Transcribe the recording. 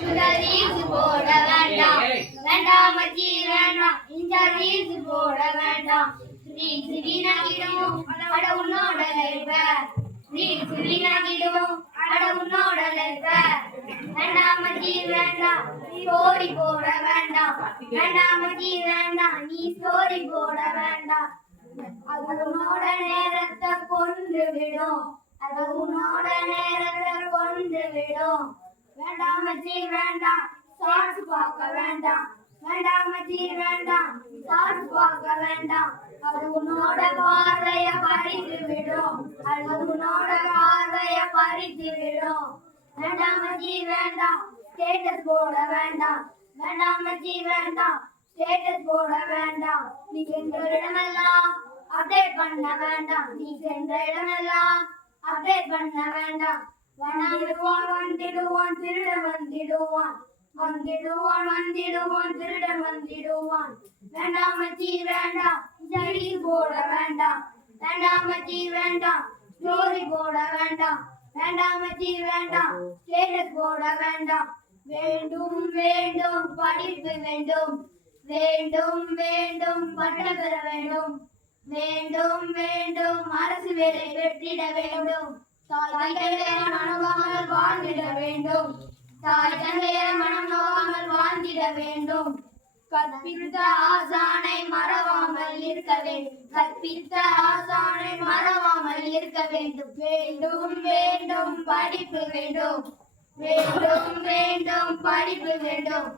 இந்த ரீல்ஸ் போட வேண்டாம் வேண்டாம் மச்சி வேண்டாம் இந்த ரீல்ஸ் போட வேண்டாம் ரீல்ஸ் வீணாகிடும் அட உன்னோட லைஃப ரீல்ஸ் வீணாகிடும் அட உன்னோட லைஃப வேண்டாம் மச்சி வேண்டாம் ஸ்டோரி போட வேண்டாம் வேண்டாம் மச்சி வேண்டாம் நீ ஸ்டோரி போட வேண்டாம் அது உன்னோட நேரத்தை கொண்டு விடும் அது உன்னோட நேரத்தை கொண்டு விடும் வேண்டாம் மச்சி வேண்டாம் ஷார்ட்ஸ் பார்க்க வேண்டாம் வேண்டாம் மச்சி வேண்டாம் ஷார்ட்ஸ் பார்க்க வேண்டாம் அது உன்னோட பார்வைய பறித்து விடும் அது உன்னோட பார்வைய பறித்து விடும் வேண்டாம் மச்சி வேண்டாம் ஸ்டேட்டஸ் போட வேண்டாம் வேண்டாம் மச்சி வேண்டாம் ஸ்டேட்டஸ் போட வேண்டாம் நீ சென்ற இடமெல்லாம் அப்டேட் பண்ண வேண்டாம் நீ சென்ற இடமெல்லாம் அப்டேட் பண்ண வேண்டாம் வந்திடுவான் வந்திடுவான் திருடன் வந்திடுவான் வந்திடுவான் வந்திடுவான் திருடன் வந்திடுவான் வேண்டாம் மச்சி வேண்டாம் ரீல்ஸ் போட வேண்டாம் வேண்டாம் மச்சி வேண்டாம் ஸ்டோரி போட வேண்டாம் வேண்டாம் மச்சி வேண்டாம் ஸ்டேட்டஸ் போட வேண்டாம் வேண்டும் வேண்டும் படிப்பு வேண்டும் வேண்டும் வேண்டும் பட்டம் பெற வேண்டும் வேண்டும் வேண்டும் அரசு வேலை பெற்றிட வேண்டும் தாய் தந்தையரை மனம் நோகாமல் வாழ்ந்திட வேண்டும் தாய் தந்தையரை மனம் நோகாமல் வாழ்ந்திட வேண்டும் கற்பித்த ஆசானை மறவாமல் இருக்க வேண்டும் கற்பித்த ஆசானை மறவாமல் இருக்க வேண்டும் வேண்டும் வேண்டும் படிப்பு வேண்டும் வேண்டும் வேண்டும் படிப்பு வேண்டும்